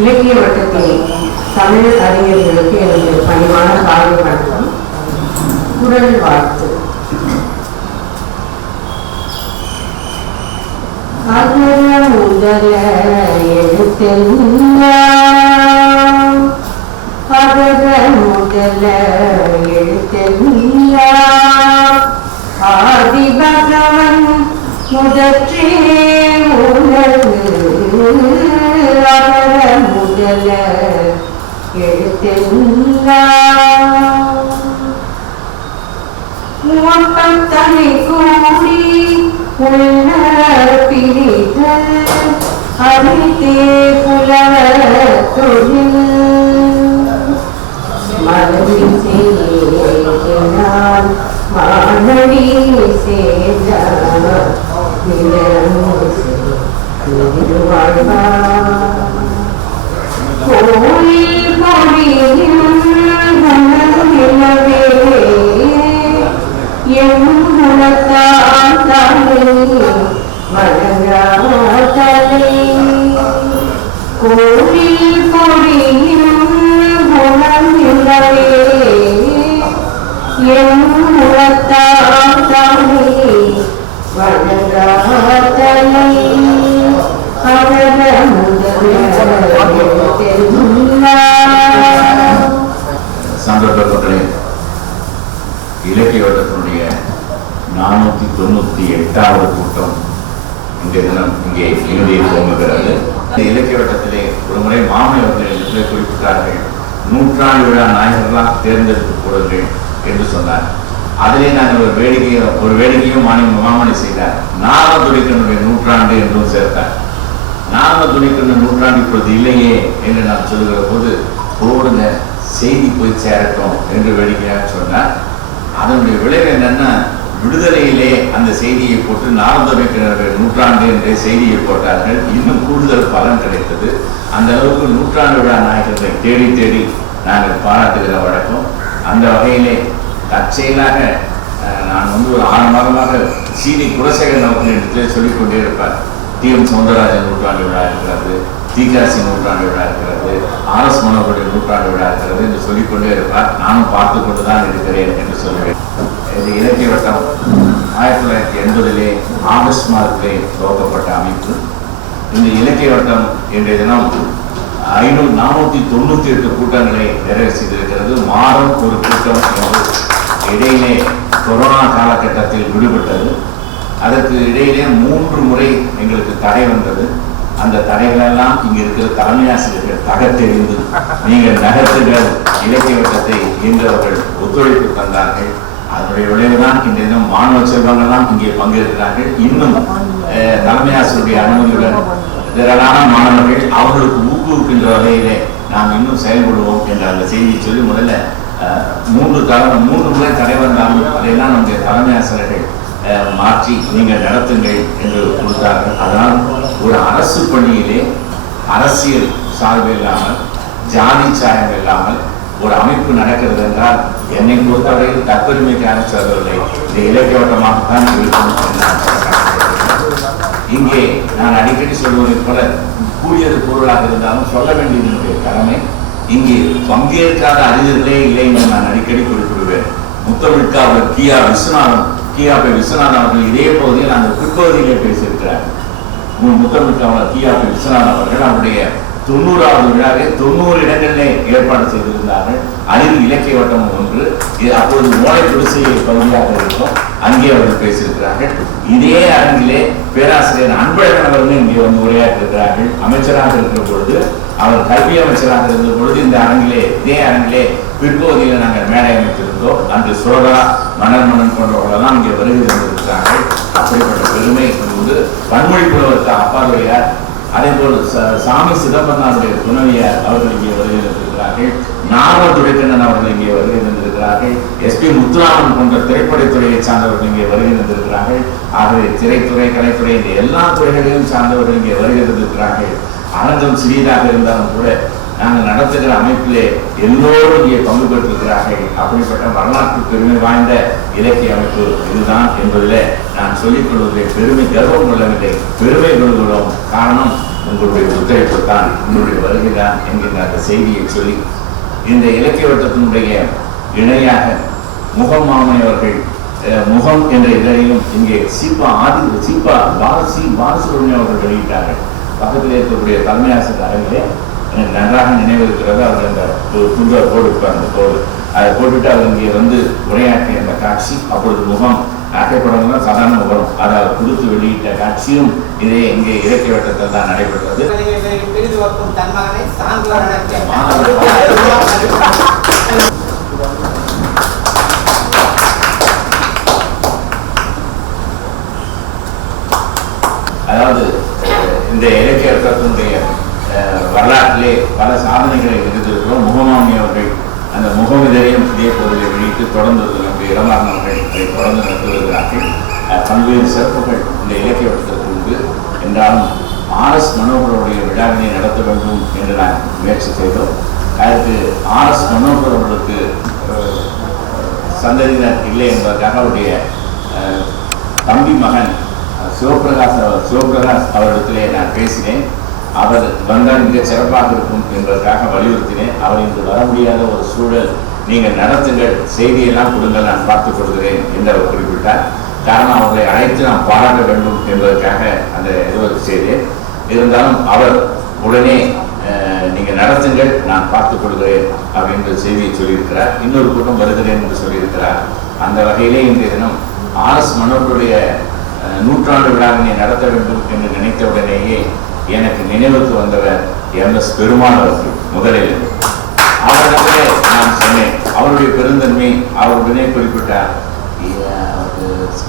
இலக்கிய வட்டத்தில் தமிழ் அறிஞர்களுக்கு எனது பணிவான காலை வணக்கம். குரல் வாழ்த்து. அகர முதல எழுத்தெல்லாம், அகர முதல எழுத்தெல்லாம், ஆதி பகவன் முதற்றே உலகு. அகர முதல எழுத்தெல்லாம், முப்பத்தனை கூடி உணர் பிரித்தல் அறித்தே புலவர் தொழில். மனதில் செய்தான் மானடி செய்தார் கோயில் பொழியும் நிலவே என் குணத்தான் தலை வளராதலை. கோயில் பொழியும் குணம் நிலவே என் குணத்தான் தலை வளராதலை. சந்தர்ப்பங்களே, இலக்கிய வட்டத்தினுடைய 498வது கூட்டம் இன்றைய தினம் இங்கே இறுதியை துவங்குகிறது. இந்த இலக்கிய வட்டத்திலே ஒரு முறை மாமை அவர்கள் குறிப்பிட்டார்கள், நூற்றாண்டு விழா நாயகர்களாக தேர்ந்தெடுத்து போடுங்கள் என்று சொன்னார். அதிலே நாங்கள் ஒரு வேடிக்கையும் மாமணி செய்தார். நாரதுரைக்கனுடைய நூற்றாண்டு என்றும் சேர்த்தார். நாரதுரைக்கனு நூற்றாண்டு இப்பொழுது இல்லையே என்று நான் சொல்லுகிற போது, போடுங்க செய்தி போய் சேரட்டும் என்று வேடிக்கையாக சொன்னார். அதனுடைய விளைவு என்னன்னா, விடுதலையிலே அந்த செய்தியை போட்டு நாரதுரைக்கனுடைய நூற்றாண்டு என்ற செய்தியை போட்டார்கள். இன்னும் கூடுதல் பலன் கிடைத்தது. அந்த அளவுக்கு நூற்றாண்டு விழா நாயகர்களை தேடி தேடி நாங்கள் பாராட்டுகிற வழக்கம். அந்த வகையிலே தற்செயலாக நான் ஒரு 6 மாதமாக சீனி குலசேகரன் அவர்கள் இடத்திலே சொல்லிக்கொண்டே இருப்பார். டி.எம். சௌந்தரராஜன் நூற்றாண்டு விழா இருக்கிறது, தீகாசி நூற்றாண்டு விழா இருக்கிறது, RS மனோகருடைய நூற்றாண்டு விழா இருக்கிறது என்று சொல்லிக்கொண்டே இருப்பார். நானும் பார்த்து கொண்டுதான் இருக்கிறேன் என்று சொல்லுவேன். இது இலக்கிய வட்டம் 1980 ஆகஸ்ட் மாதத்திலே துவக்கப்பட்ட அமைப்பு. இந்த இலக்கிய வட்டம் இன்றைய தினம் 498 கூட்டங்களை நிறைவு செய்திருக்கிறது. மாதம் ஒரு கூட்டம். இடையிலே கொரோனா காலகட்டத்தில் விடுபட்டது. அதற்கு இடையிலே 3 முறை எங்களுக்கு தடை வந்தது. அந்த தடைகளெல்லாம் இங்க இருக்கிற தலைமை ஆசிரியர்கள் தகத்தெறிந்து, நீங்கள் நகர்த்துகள் இலக்கிய வட்டத்தை இயன்றவர்கள் ஒத்துழைப்பு தந்தார்கள். அதனுடைய விளைவுதான் இன்றைய தினம் மாணவ செல்வங்கள்லாம் இங்கே பங்கேற்கிறார்கள். இன்னும் தலைமை ஆசிரியருடைய அனுமதியுடன் திரளான மாணவர்கள் அவர்களுக்கு ஊக்குவிக்கின்ற வகையிலே நாம் இன்னும் செயல்படுவோம் என்ற அந்த செய்தியை சொல்லி, முதல்ல 3 முறை தடை வந்தாலும் அதையெல்லாம் நம்முடைய தலைமை ஆசிரியர்கள் மாற்றி நீங்கள் நடத்துங்கள் என்று கொடுத்தார்கள். அதனால் ஒரு அரசு பணியிலே அரசியல் சார்பு இல்லாமல், ஜாதி சாயம் இல்லாமல் ஒரு அமைப்பு நடக்கிறது என்றால், என்னை பொறுத்தவரையில் தற்பெருமைக்காக சொல்லவில்லை, இந்த இலக்கிய வட்டமாகத்தான் இருக்கும். இங்கே நான் அடிக்கடி சொல்வதை போல, கூடியது பொருளாக இருந்தாலும் சொல்ல வேண்டியது கடமை. இங்கே பங்கேற்காத அறிஞர்களே இல்லை என்று நான் அடிக்கடி குறிப்பிடுவேன். முத்தமிழ்காவலர் கியா.பி. விஸ்வநாதன் அவர்கள் இதே பகுதியில் அந்த பிற்பகுதியிலே பேசியிருக்கிறார். முத்தமிழ்காவலர் கியா.பி. விஸ்வநாதன் அவர்கள் அவருடைய 90வது விழாவை 90 இடங்களிலே ஏற்பாடு செய்திருந்தார்கள். அதில் இலக்கிய வட்டம் ஒன்று. அப்பொழுது மோளை குடிசை பகுதியாக இருக்கும். அங்கே அவர்கள் பேசியிருக்கிறார்கள். இதே அரங்கிலே பேராசிரியர் அன்பழகன் அவர்கள் இங்கே வந்து உரையாற்றிருக்கிறார்கள். அமைச்சராக இருக்கிற பொழுது, அவர் கல்வி அமைச்சராக இருந்த பொழுது இந்த அரங்கிலே, இதே அரங்கிலே பிற்பகுதியில் நாங்கள் மேடை அமைத்திருந்தோம். அன்று சோழா, மணன் போன்றவர்களெல்லாம் இங்கே வருகை தந்திருக்கிறார்கள். அப்படிப்பட்ட பெருமை வந்து பன்மொழி புலவருக்கு அப்பாவையார், அதே போல் சாமி சிதம்பரனாருடைய துணைவியார் அவர்கள் இங்கே வருகை தந்திருக்கிறார்கள். நாரதுரைக்கண்ணன் அவர்கள் இங்கே வருகை தந்திருக்கிறார்கள். SP முத்துராமன் போன்ற திரைப்படத்துறையை சார்ந்தவர்கள் இங்கே வருகை தந்திருக்கிறார்கள். ஆகவே திரைத்துறை, கலைத்துறை இந்த எல்லா துறைகளையும் சார்ந்தவர்கள் இங்கே வருகை தந்திருக்கிறார்கள். அரங்கம் சிறியதாக இருந்தாலும் கூட நாங்கள் நடத்துகிற அமைப்பிலே எல்லோரும் இங்கே பங்கு பெற்றிருக்கிறார்கள். அப்படிப்பட்ட வரலாற்று பெருமை வாய்ந்த இலக்கிய அமைப்பு இதுதான் என்பதில் நான் சொல்லிக் கொள்வதிலே பெருமை கர்வம் கொள்ளவில்லை, பெருமை கொள்கிறோம். காரணம், உங்களுடைய ஒத்துழைப்புத்தான், உங்களுடைய வருகைதான் என்கின்ற அந்த செய்தியை சொல்லி இந்த இலக்கிய வட்டத்தினுடைய இணையாக முகம் மாமை அவர்கள் முகம் என்ற இதழையும் இங்கே சீபா பாலசுப்ரமணியம் அவர்கள் வெளியிட்டார்கள். பக்கத்தில் இருக்கக்கூடிய தலைமை ஆசிரியர் அறையிலே எனக்கு நன்றாக நினைவு இருக்கிறது. அவர் அந்த துண்டை போட்டு அந்த கோடு அதை போட்டுட்டு அவர் இங்கே வந்து உரையாற்றிய அந்த காட்சி, அப்பொழுது முகம் அட்டைப்படம் தான் சாதாரண வரும், அதை அவர் கொடுத்து வெளியிட்ட காட்சியும் இதே இங்கே இலக்கிய வட்டத்தில் தான் நடைபெற்றது. அதாவது இந்த இலக்கிய வட்டத்தினுடைய வரலாற்றிலே பல சாதனைகளை இருந்திருக்கிறோம். முகமாமி அவர்கள் அந்த முகமிதரையும் இதே பொருளை வெளியிட்டு தொடர்ந்து நம்முடைய இடமாறினவர்கள் அதை தொடர்ந்து நடத்தி வருகிறார்கள். பல்வேறு சிறப்புகள் இந்த இலக்கிய வட்டத்திற்கு உண்டு என்றாலும் RS மனோகருடைய விழாவினை நடத்த வேண்டும் என்று நான் முயற்சி செய்தோம். அதற்கு RS மனோகர் அவர்களுக்கு சந்ததியினர் இல்லை என்பதற்காக அவருடைய தம்பி மகன் சிவபிரகாஷ் அவரிடத்திலே நான் பேசினேன். அவர் வந்தால் மிக சிறப்பாக இருக்கும் என்பதற்காக வலியுறுத்தினேன். அவர் இன்று வர முடியாத ஒரு சூழல், நீங்கள் நடத்துங்கள், செய்தியெல்லாம் கொடுங்கள், நான் பார்த்துக் கொள்கிறேன் என்று அவர் குறிப்பிட்டார். காரணம் அவர்களை அழைத்து நாம் பாராட்ட வேண்டும் என்பதற்காக அந்த எதுவும் செய்தேன். இருந்தாலும் அவர் உடனே நீங்கள் நடத்துங்கள், நான் பார்த்துக் கொள்கிறேன் அப்படின்ற செய்தியை சொல்லியிருக்கிறார். இன்னொரு கூட்டம் வருகிறேன் என்று சொல்லியிருக்கிறார். அந்த வகையிலே இன்றைய தினம் RS மனோகருடைய நூற்றாண்டு விழாவினை நடத்த வேண்டும் என்று நினைத்த உடனேயே எனக்கு நினைவுக்கு வந்தவர் MS பெருமாள் அவர்கள். முதலில் அவரிடத்திலே நான் சொன்னேன், அவருடைய பெருந்தன்மை அவருடனே குறிப்பிட்டார்.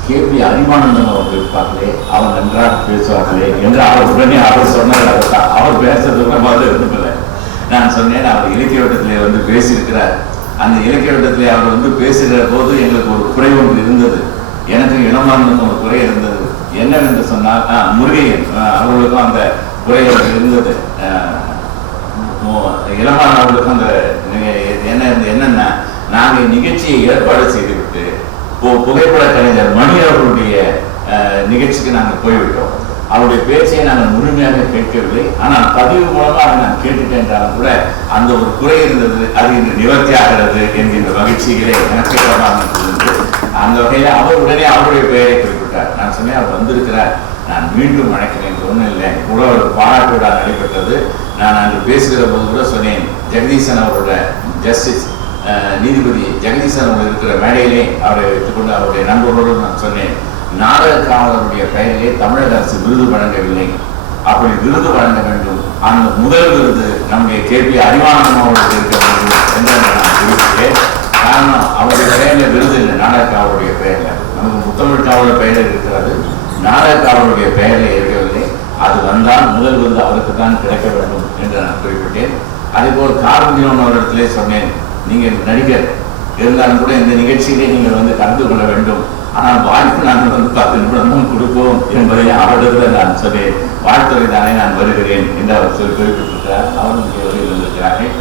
KP அறிவானந்தம் அவர்கள் இருப்பார்களே, அவர் நன்றாக பேசுவார்களே என்று அவர் உடனே அவர் சொன்னார். அவர் பேசுறது மாதிரி இருந்ததில்லை. நான் சொன்னேன், அவர் இலக்கிய வட்டத்திலே வந்து பேசியிருக்கிறார். அந்த இலக்கிய வட்டத்திலே அவர் வந்து பேசுகிற போது எங்களுக்கு ஒரு குறை ஒன்று இருந்தது. எனக்கு இளமானந்தம் ஒரு குறை இருந்தது. என்னவென்று சொன்னால் முருகையன் அவர்களுக்கும் அந்த குறை இருந்தது. இளமான அவர்களுக்கும் அந்த என்னன்னா, நாங்கள் நிகழ்ச்சியை ஏற்பாடு செய்துவிட்டு புகைப்பட கலைஞர் மணி அவர்களுடைய நிகழ்ச்சிக்கு நாங்கள் போய்விட்டோம். அவருடைய பேச்சை நாங்கள் முழுமையாக கேட்கவில்லை. ஆனால் பதிவு மூலமாக நான் கேட்டுட்டேன் என்றாலும் கூட அந்த ஒரு குறை இருந்தது. அது இன்று நிவர்த்தி ஆகிறது என்கின்ற மகிழ்ச்சிகளே எனக்கு இருந்தது. அந்த வகையில் அவர் உடனே அவருடைய பெயரை குறிப்பிட்டார். நான் சொன்னேன், அவர் வந்திருக்கிறார், நான் மீண்டும் அழைக்கிறேன், ஒன்றும் இல்லை. கூட ஒரு பாராட்டு விழா நடைபெற்றது. நான் அன்று பேசுகிற போது கூட சொன்னேன், ஜெகதீசன் அவரோட ஜஸ்டிஸ் நீதிபதி ஜெகதீசன் அவர்கள் இருக்கிற மேடையிலே அவரை வைத்துக்கொண்டு அவருடைய நண்பர்களோடு நான் சொன்னேன், நாடக காவலருடைய பெயரிலே தமிழக அரசு விருது வழங்கவில்லை, அப்படி விருது வழங்க வேண்டும். அந்த முதல் விருது நம்முடைய KP அறிவானந்தம் அவர்களுக்கு இருக்க வேண்டும் என்று நான் குறிப்பிட்டேன். காரணம், அவருடைய பெயரில் விருது இல்லை, நாடக காவலுடைய பெயரில். நமக்கு முத்தமிழ் காவலர் பெயரில் இருக்கிறது, நாடக காவலுடைய பெயரில் இருக்கவில்லை. அது வந்தால் முதல் விருது அவருக்கு தான் கிடைக்க வேண்டும் என்று நான் குறிப்பிட்டேன். அதேபோல் கார்த்திகேயன் அவரிடத்திலே சொன்னேன், நீங்கள் நடிகர் இருந்தாலும் கூட இந்த நிகழ்ச்சியிலே நீங்கள் வந்து கலந்து கொள்ள வேண்டும், ஆனால் வாய்ப்பு நாங்கள் வந்து 10 நிமிடமும் கொடுப்போம் என்பதை அவரிடத்தில் நான் சொன்னேன். வாழ்த்துறை தானே, நான் வருகிறேன் என்று அவர் குறிப்பிட்டிருக்கிறார். அவரும் இங்கே வருகை வந்திருக்கிறார்கள்.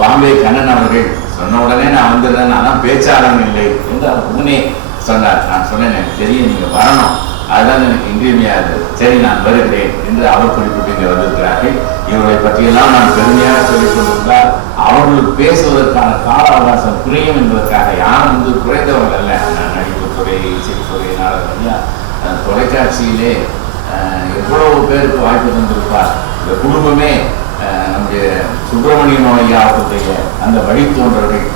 பாம்பே கண்ணன் அவர்கள் சொன்ன உடனே நான் வந்துடுறேன், நான் பேச்சாளன் இல்லை என்று அவர் முன்னே சொன்னார். நான் சொன்னேன், எனக்கு தெரியும் நீங்கள் வரணும், அதுதான் எனக்கு இன்றியமையாது, சரி நான் வருகிறேன் என்று அவர் குறிப்பிட்டு இங்கே வந்திருக்கிறார்கள். இவர்களை பற்றியெல்லாம் நான் பெருமையாக சொல்லிக் கொண்டிருந்தால் அவர்களுக்கு பேசுவதற்கான கால அவகாசம் குறையும் என்பதற்காக யாரும் வந்து குறைந்தவர்கள் அல்ல. நடிப்புத்துறை, இசைத்துறை, நாடகம், தொலைக்காட்சியிலே எவ்வளவு பேருக்கு வாய்ப்பு தந்திருப்பார். இந்த குடும்பமே நம்முடைய சுப்பிரமணியம் ஐயா அவர்களுடைய அந்த வழித்தோன்றர்கள்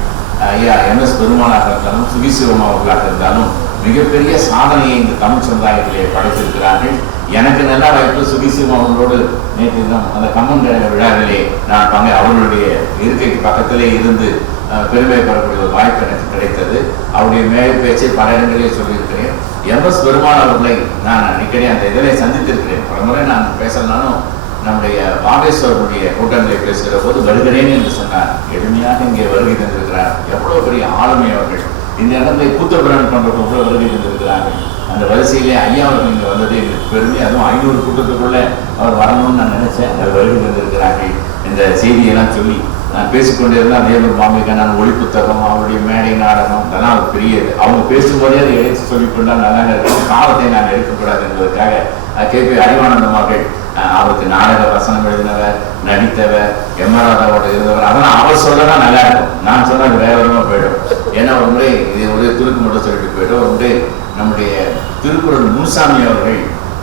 ஐயா MS பெருமாளாக இருந்தாலும் சுகிசிவம் அவர்களாக இருந்தாலும் மிகப்பெரிய சாதனையை இந்த தமிழ் சமுதாயத்திலே படைத்திருக்கிறார்கள். எனக்கு நல்ல வாய்ப்பு சுகிசிவம் அவர்களோடு நேற்று தினம் அந்த கம்மன் விழாவிலே நான் அவர்களுடைய இருக்கைக்கு பக்கத்திலே இருந்து பெருமை பெறக்கூடிய ஒரு வாய்ப்பு எனக்கு கிடைத்தது. அவருடைய மேல் பேச்சை பல இடங்களிலே சொல்லியிருக்கிறேன். MS பெருமாள் அவர்களை நான் அடிக்கடி அந்த இதிலே சந்தித்திருக்கிறேன். பல முறை நான் பேசலனாலும் நம்முடைய பாகேஸ்வரனுடைய கூட்டங்களை பேசுகிற போது வருகிறேன் என்று சொன்னார். எளிமையாக இங்கே வருகை தந்திருக்கிறார். எவ்வளவு பெரிய ஆளுமை அவர்கள். இந்த இடத்தை கூத்தபிரான் போன்றவர்கள் கூட வருகை தந்திருக்கிறார்கள். அந்த வரிசையிலே ஐயா அவர்கள் இங்கே வந்தது எனக்கு பெருமை. அதுவும் 500 கூட்டத்துக்குள்ள அவர் வரணும்னு நான் நினைச்சேன். அவர் வருகை தந்திருக்கிறார்கள். இந்த செய்தியெல்லாம் சொல்லி நான் பேசிக்கொண்டே இருந்தால் நேபர் பாம்பிகா நான் ஒளி புத்தகம், அவருடைய மேடை நாடகம் அதெல்லாம் அது பெரியது. அவங்க பேசும்போதே அதை எடுத்து சொல்லிக்கொண்டால் நல்லா இருக்கும். காலத்தை நான் எடுக்கக்கூடாது என்பதற்காக KP அறிவானந்தம் அவர்கள் அவருக்கு நாடக வசனம் எழுதினவர், நடித்தவர், எம்ஆர்ஆரோட இருந்தவர். அதெல்லாம் அவர் சொல்லதான் நல்லா இருக்கும். நான் சொன்னா அது வேற விதமா போயிடும். ஏன்னா ஒரு முறை இது ஒரு துருக்கு மட்டும் சொல்லிட்டு போயிடும். ஒரு முறை நம்முடைய திருக்குறள் முனுசாமி அவர்கள்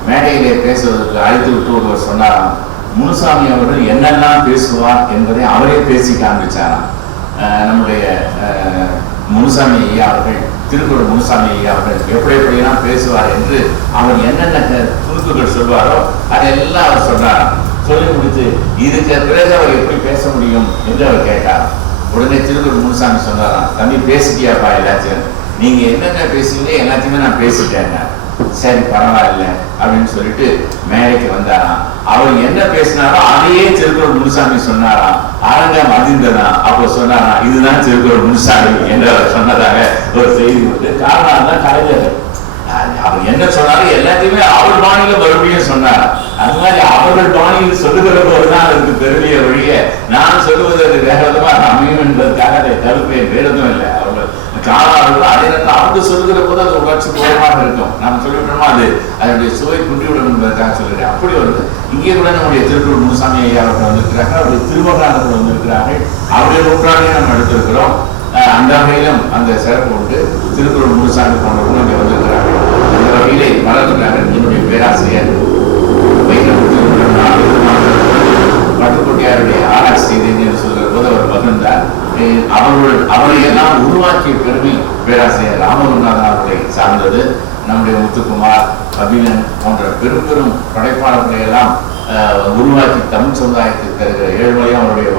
மேடையிலே பேசுவதற்கு அழைத்து விட்டு ஒருவர் சொன்னாராம். முனுசாமி அவர்கள் என்னெல்லாம் பேசுவார் என்பதை அவரே பேசி காண்பிச்சாராம். நம்முடைய முனுசாமி ஐயா அவர்கள், திருக்குறள் முனுசாமி ஐயா அவர்கள் எப்படியெல்லாம் பேசுவார் என்று அவர் என்னென்ன துணுக்குகள் சொல்வாரோ அதெல்லாம் அவர் சொன்னாராம். சொல்லி முடித்து இதுக்கு பிறகு அவர் எப்படி பேச முடியும் என்று அவர் கேட்டார். உடனே திருக்குறள் முனுசாமி சொன்னாராம், தம்பி பேசிட்டியாப்பா எல்லாத்தையும், நீங்க என்னென்ன பேசுவீங்க எல்லாத்தையுமே நான் பேசிட்டேங்க. சரி பரவாயில்ல அப்படின்னு சொல்லிட்டு மேடைக்கு வந்தாராம். அவர் என்ன பேசினாரோ அதையே திருக்குறள் முனுசாமி சொன்னாராம். அரங்கம் அதிர்ந்ததான். அப்போ சொன்னாராம், இதுதான் திருக்குறள் முனுசாமி என்று அவர் சொன்னதாக ஒரு செய்தி உண்டு. காரணம் தான் கலைஞர். அவர் என்ன சொன்னாலும் எல்லாத்தையுமே அவர் பாணியில மறுபடியும் சொன்னார். அது மாதிரி அவர்கள் பாணியில் சொல்லுகிற போதுதான் அதற்கு பெருமைய வழிய நான் சொல்லுவது அது வேற விதமாக அமையும் என்பதற்காக அதை தவிர்ப்பேன். வேறதும் இல்லை. அவர்கள் காரணம் அதே நேரத்தில் அவங்க சொல்லுகிற போது அது உணர்ச்சி பூர்வமாக இருக்கும். நாம் சொல்லிவிட்டோமோ அது அதனுடைய சுவை குன்றிவிடும் என்பதற்காக சொல்கிறேன். அப்படி வருது. இங்கே கூட நம்முடைய திருக்குறள் முனுசாமி ஐயா அவர்கள் வந்திருக்கிறார்கள். அவருடைய திருமகனார்கள் வந்திருக்கிறார்கள். அவருடைய நூற்றாண்டையும் நம்ம எடுத்திருக்கிறோம். அந்த வகையிலும் அந்த சிறப்பு உண்டு. திருக்குறள் முனுசாமி போன்றவர்களும் இங்கே வந்திருக்கிறார்கள். அந்த வகையிலே வளர்க்கிறார்கள். என்னுடைய பேராசிரியர் பட்டுக்கோட்டையாருடைய ஆராய்ச்சி செய்தி சொல்கிற போது அவர் பகிர்ந்தார். அவரை எல்லாம் உருவாக்கிய பெருமை பேராசிரியர் ராமகுருநாதன் அவர்களை சார்ந்தது. நம்முடைய முத்துக்குமார், அபிநன் போன்ற பெரும் பெரும் படைப்பாளர்களை எல்லாம் உருவாக்கி தமிழ் சமுதாயத்துக்கு தருகிற ஏழ்மையும் அவருடைய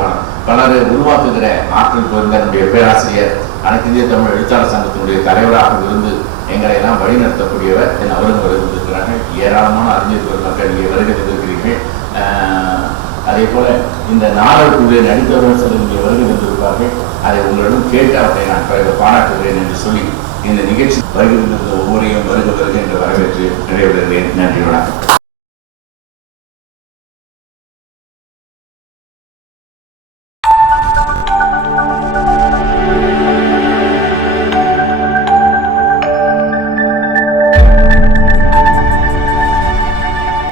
பலரை உருவாக்குகிற ஆற்றல் பொருந்த நம்முடைய பேராசிரியர், அனைத்து இந்திய தமிழ் எழுத்தாளர் சங்கத்தினுடைய தலைவராக இருந்து எங்களை எல்லாம் வழிநடத்தக்கூடியவர் என் அவரும் வருகிறார்கள். ஏராளமான அறிஞர்கள் மக்கள் இங்கே வருகை தந்திருக்கிறீர்கள். அதே போல இந்த நாடகத்துடைய நடித்தவர்கள் சிலர் இங்கே வருகை தந்திருப்பார்கள். அதை உங்களிடம் கேட்டு அவரை நான் பாராட்டுகிறேன் என்று சொல்லி இந்த நிகழ்ச்சி வருகின்ற ஒவ்வொருவரையும் வருக வருக என்று வரவேற்று நிறைவேறுகிறேன். நன்றி, வணக்கம்.